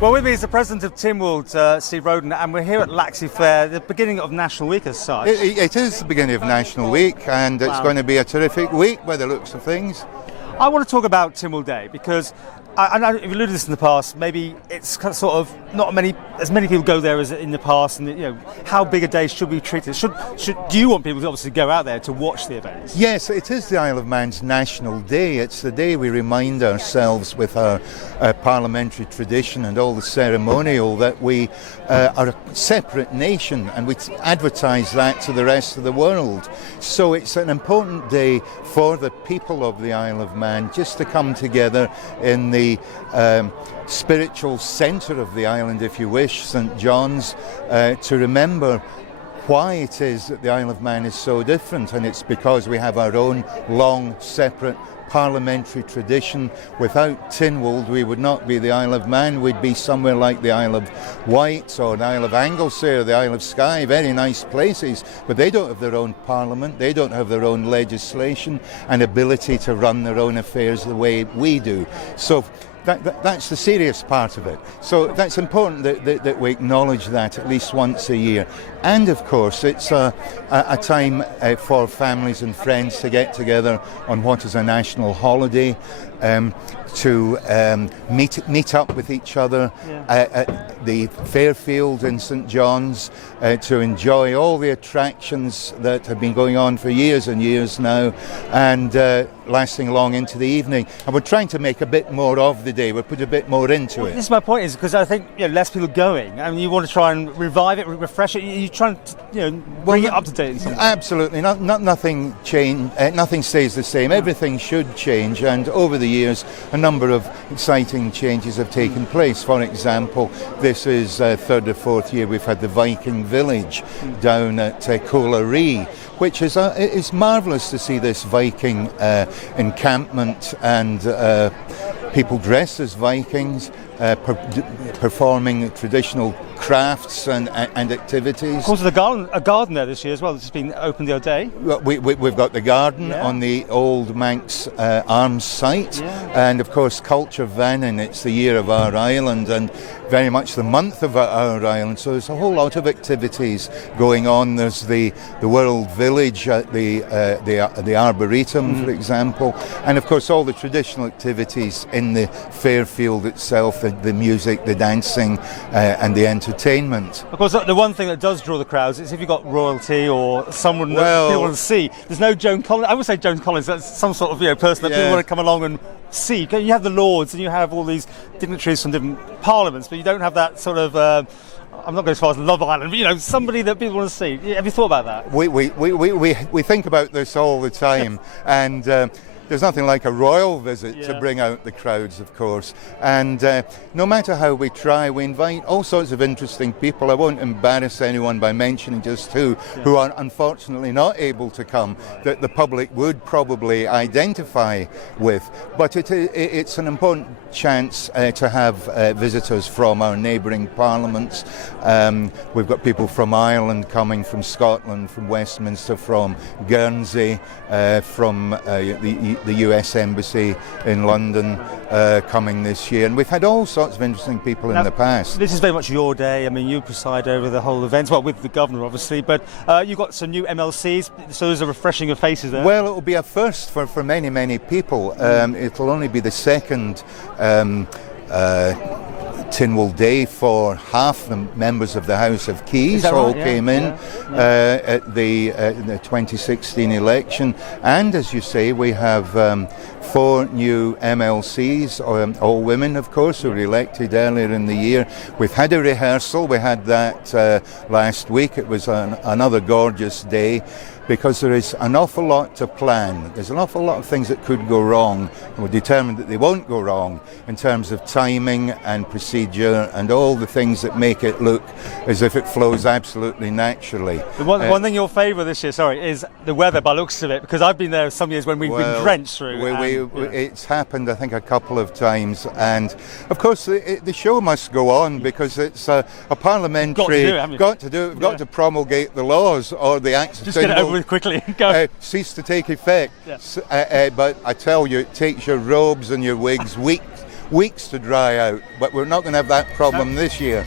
Well, with me is the President of Tynwald, Steve Roden, and we're here at Laxey Fair, the beginning of National Week as such. It is the beginning of National Week, and it's going to be a terrific week by the looks of things. I want to talk about Tynwald Day because I know you've alluded to this in the past. Maybe it's kind of sort of not as many people go there as in the past, and how big a day should we treat it? Do you want people to obviously go out there to watch the events? Yes, it is the Isle of Man's National Day. It's the day we remind ourselves with our parliamentary tradition and all the ceremonial that we are a separate nation, and we advertise that to the rest of the world. So it's an important day for the people of the Isle of Man just to come together in the spiritual centre of the island, if you wish, St John's, to remember why it is that the Isle of Man is so different, and it's because we have our own long, separate parliamentary tradition. Without Tynwald, we would not be the Isle of Man. We'd be somewhere like the Isle of Wight or the Isle of Anglesey or the Isle of Skye, very nice places, but they don't have their own parliament, they don't have their own legislation and ability to run their own affairs the way we do. So that's the serious part of it. So that's important that we acknowledge that at least once a year. And of course, it's a time for families and friends to get together on what is a national holiday, to meet up with each other at the Fairfield in St John's, to enjoy all the attractions that have been going on for years and years now, and lasting long into the evening. And we're trying to make a bit more of the day. We'll put a bit more into it. This is my point, is because I think less people going, and you want to try and revive it, refresh it. You're trying to bring it up to date. Absolutely, nothing change. Nothing stays the same. Everything should change, and over the years, a number of exciting changes have taken place. For example, this is third or fourth year we've had the Viking village down at Colaree, which is marvellous to see this Viking encampment and people dressed as Vikings performing traditional crafts and activities. Of course, there's a garden there this year as well. It's been opened the other day. We've got the garden on the old Manx Arms site, and of course Culture Vannin. It's the year of our island and very much the month of our island. So there's a whole lot of activities going on. There's the World Village at the Arboretum, for example, and of course all the traditional activities in the Fairfield itself, the music, the dancing, and the entertainment. Of course, the one thing that does draw the crowds is if you've got royalty or someone that people want to see. There's no Joan Collins. I would say Joan Collins. That's some sort of person that people want to come along and see. You have the Lords and you have all these dignitaries from different parliaments, but you don't have that sort of. I'm not going as far as Love Island, but somebody that people want to see. Have you thought about that? We think about this all the time, and. There's nothing like a royal visit to bring out the crowds, of course. And no matter how we try, we invite all sorts of interesting people. I won't embarrass anyone by mentioning just who are unfortunately not able to come, that the public would probably identify with. But it's an important chance to have visitors from our neighbouring parliaments. We've got people from Ireland coming, from Scotland, from Westminster, from Guernsey, from the US Embassy in London coming this year, and we've had all sorts of interesting people in the past. This is very much your day. I mean, you preside over the whole event, well, with the governor obviously, but you've got some new MLCs, so there's a refreshing of faces there. Well, it will be a first for many people. It'll only be the second Tynwald Day for half the members of the House of Keys all came in at the 2016 election, and as you say, we have 4 new MLCs, all women of course, who were elected earlier in the year. We've had a rehearsal, we had that last week. It was another gorgeous day, because there is an awful lot to plan. There's an awful lot of things that could go wrong, and we're determined that they won't go wrong in terms of timing and procedure and all the things that make it look as if it flows absolutely naturally. The one thing you'll favour this year, is the weather by the looks of it, because I've been there some years when we've been drenched through. It's happened, I think, a couple of times, and of course the show must go on, because it's a parliamentary. Got to do it. We've got to promulgate the laws, or the acts just get it over with quickly. Go. Cease to take effect. But I tell you, it takes your robes and your wigs weeks to dry out, but we're not going to have that problem this year.